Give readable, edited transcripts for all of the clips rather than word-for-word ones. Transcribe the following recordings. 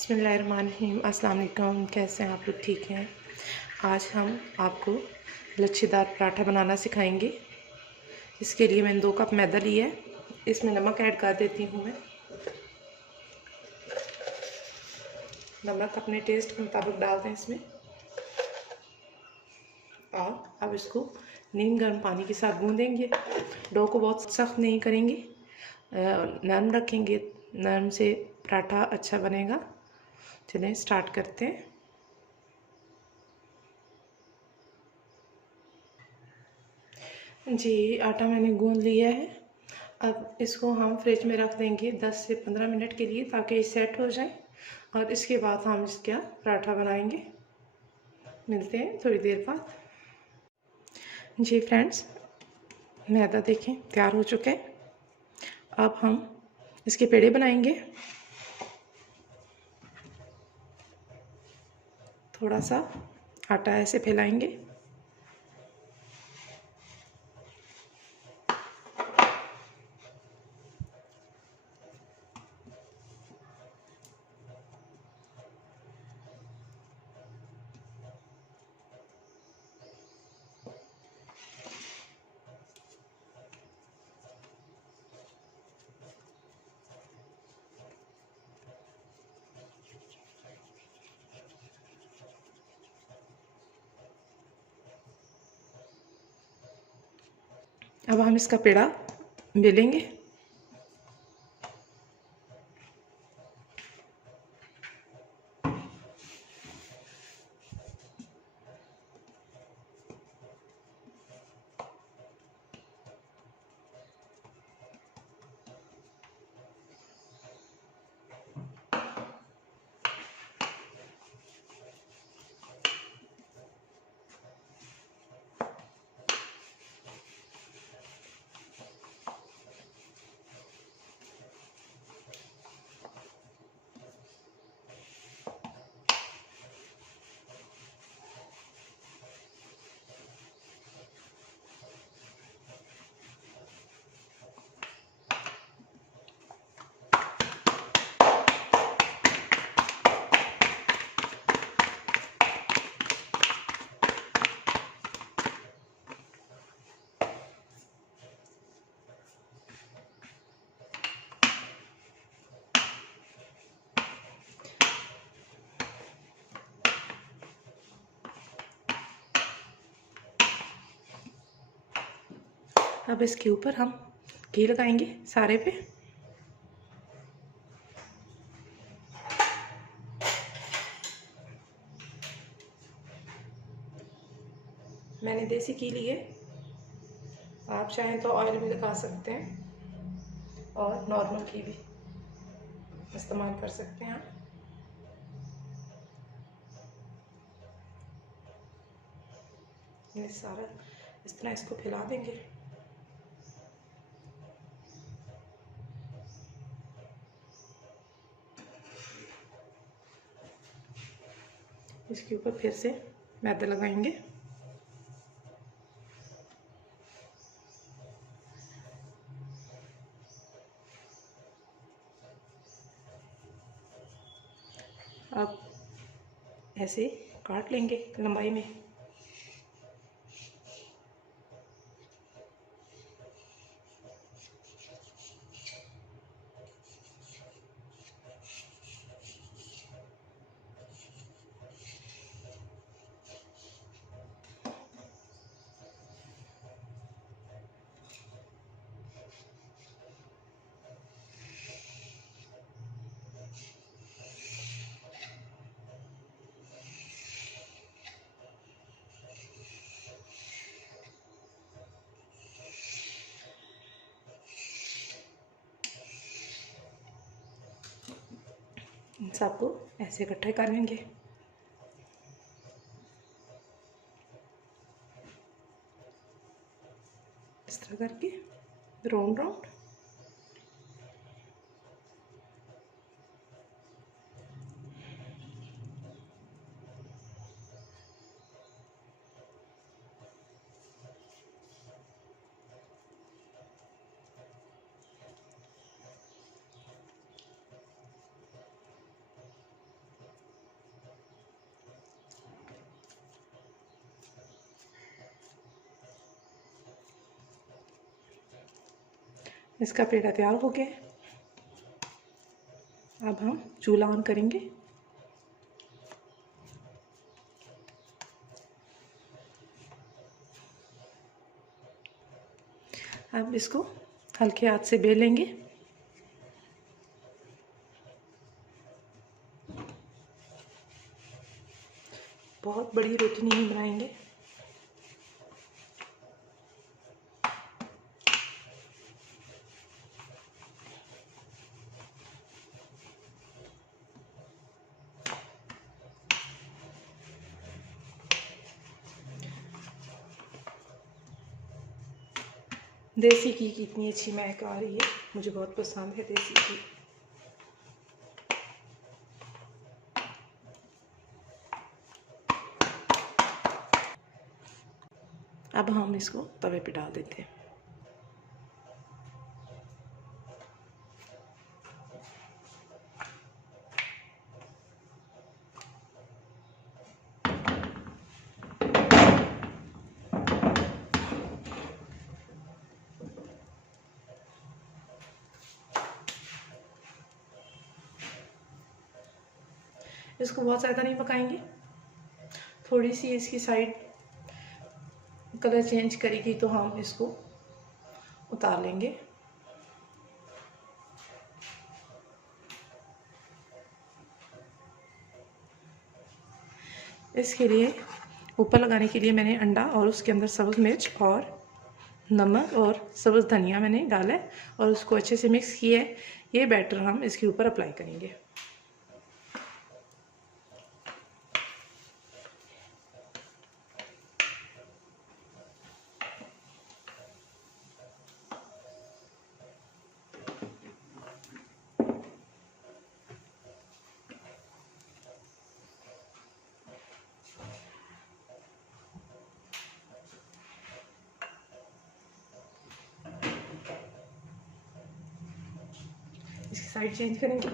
बिस्मिल्लाहिर्रहमानिर्रहीम। अस्सलाम वालेकुम। कैसे हैं आप लोग? ठीक हैं। आज हम आपको लच्छेदार पराठा बनाना सिखाएंगे। इसके लिए मैंने 2 कप मैदा लिया है। इसमें नमक ऐड कर देती हूँ मैं। नमक अपने टेस्ट के मुताबिक डाल दें इसमें। और अब इसको नीम गर्म पानी के साथ गूँदेंगे। डो को बहुत सख्त नहीं करेंगे, नरम रखेंगे। नरम से पराठा अच्छा बनेगा। चलें स्टार्ट करते हैं। जी, आटा मैंने गूँध लिया है। अब इसको हम फ्रिज में रख देंगे 10 से 15 मिनट के लिए, ताकि ये सेट हो जाए। और इसके बाद हम इसका पराठा बनाएंगे। मिलते हैं थोड़ी देर बाद। जी फ्रेंड्स, मैदा देखें तैयार हो चुका है। अब हम इसके पेड़े बनाएंगे। थोड़ा सा आटा ऐसे फैलाएंगे। अब हम इसका पेड़ा बेलेंगे। अब इसके ऊपर हम घी लगाएंगे सारे पे। मैंने देसी घी लिए, आप चाहें तो ऑयल भी लगा सकते हैं और नॉर्मल घी भी इस्तेमाल कर सकते हैं आप। ये सारा इस तरह इसको फैला देंगे। इसके ऊपर फिर से मैदा लगाएंगे। अब ऐसे काट लेंगे लंबाई में। इन सबको ऐसे इकट्ठे कर लेंगे। इस तरह करके राउंड राउंड। इसका पेड़ा तैयार हो गया है। अब हम चूल्हा ऑन करेंगे। अब इसको हल्के हाथ से बेलेंगे। बहुत बड़ी रोटी नहीं बनाएंगे। देसी घी की इतनी अच्छी महक आ रही है, मुझे बहुत पसंद है देसी घी। अब हम इसको तवे पे डाल देते हैं। इसको बहुत ज़्यादा नहीं पकाएंगे, थोड़ी सी इसकी साइड कलर चेंज करेगी तो हम इसको उतार लेंगे। इसके लिए ऊपर लगाने के लिए मैंने अंडा और उसके अंदर सब्ज़ मिर्च और नमक और सब्ज़ धनिया मैंने डाला है और उसको अच्छे से मिक्स किया है। ये बैटर हम इसके ऊपर अप्लाई करेंगे। इसकी साइड चेंज करेंगे।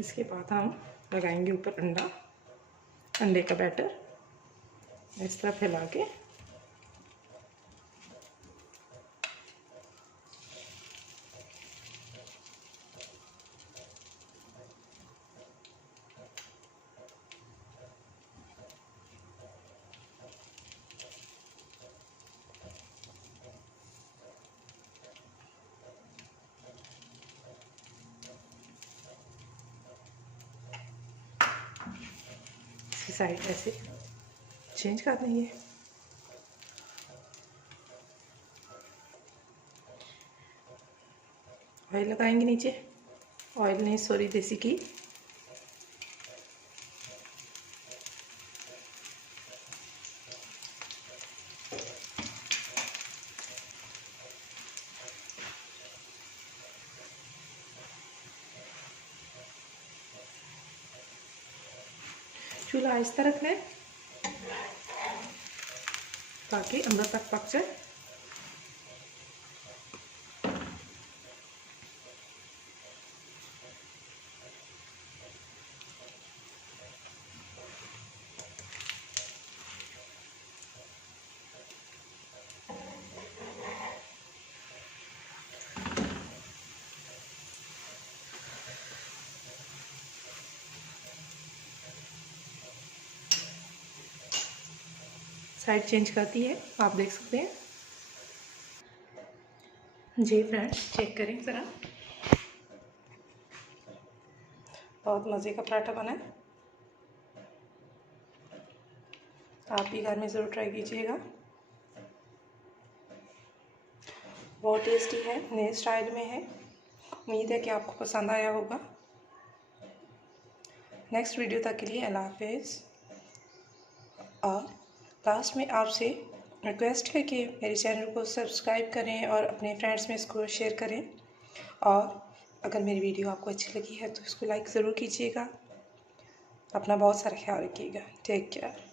इसके बाद हम लगाएंगे ऊपर अंडे का बैटर इस तरह फैला के। इसकी साइड ऐसे चेंज कर देंगे। ऑयल लगाएंगे नीचे, ऑयल नहीं सॉरी देसी घी। चूल्हा आहिस्ता रखना है ताकि अंदर तक पक जाए। साइड चेंज करती है, आप देख सकते हैं। जी फ्रेंड्स, चेक करें ज़रा, बहुत मज़े का पराठा बना है। आप भी घर में ज़रूर ट्राई कीजिएगा, बहुत टेस्टी है, नए स्टाइल में है। उम्मीद है कि आपको पसंद आया होगा। नेक्स्ट वीडियो तक के लिए अल्लाह हाफिज़। और लास्ट में आपसे रिक्वेस्ट है कि मेरे चैनल को सब्सक्राइब करें और अपने फ्रेंड्स में इसको शेयर करें और अगर मेरी वीडियो आपको अच्छी लगी है तो इसको लाइक ज़रूर कीजिएगा। अपना बहुत सारा ख्याल रखिएगा। Take care.